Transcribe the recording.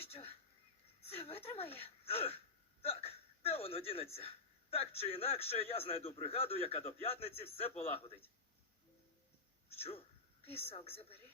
Що? Це витримає? Так, де воно дінеться? Так чи інакше, я знайду бригаду, яка до п'ятниці все полагодить. Що? Пісок забери